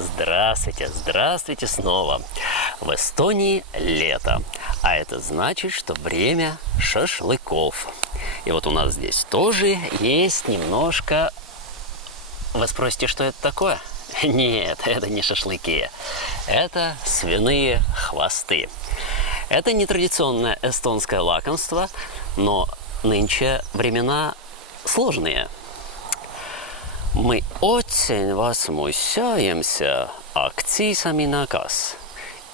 Здравствуйте, здравствуйте снова. В Эстонии лето, а это значит, что время шашлыков. И вот у нас здесь тоже есть немножко... Вы спросите, что это такое? Нет, это не шашлыки. Это свиные хвосты. Это нетрадиционное эстонское лакомство, но нынче времена сложные. Мы очень возмущаемся акцизами на газ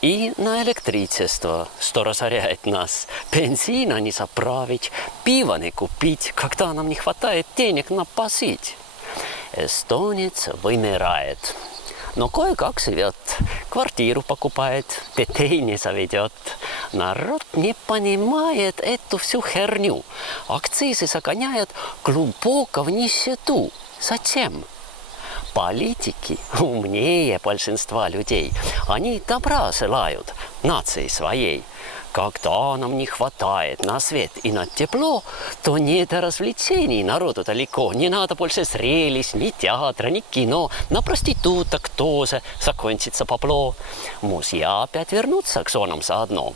и на электричество, что разоряет нас. Бензина не заправить, пива не купить, когда нам не хватает денег на посить. Эстонец вымирает, но кое-как живет, квартиру покупает, детей не заведет. Народ не понимает эту всю херню. Акцизы загоняют глубоко в нищету. Зачем? Политики умнее большинства людей. Они добра желают нации своей. Когда нам не хватает на свет и на тепло, то не до развлечений народу далеко. Не надо больше зрелищ, ни театра, ни кино. На проституток тоже закончится попло. Мужья опять вернутся к женам заодно.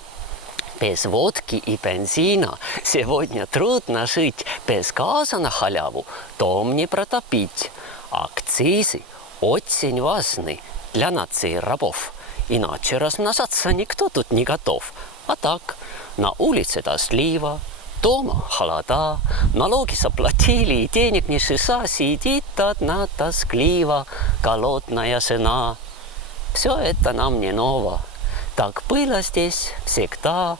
Без водки и бензина сегодня трудно жить, без газа на халяву дом не протопить. Акцизы очень важны для нации рабов, иначе размножаться никто тут не готов. А так, на улице дождливо, дома холода, налоги заплатили и денег не шиша, сидит одна тоскливо, голодная жена. Все это нам не ново, так было здесь всегда.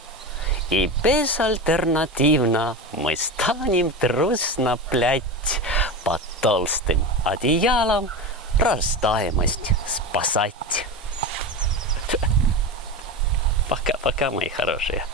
И безальтернативно мы станем дружно плять под толстым одеялом, рождаемость спасать. Пока-пока, мои хорошие.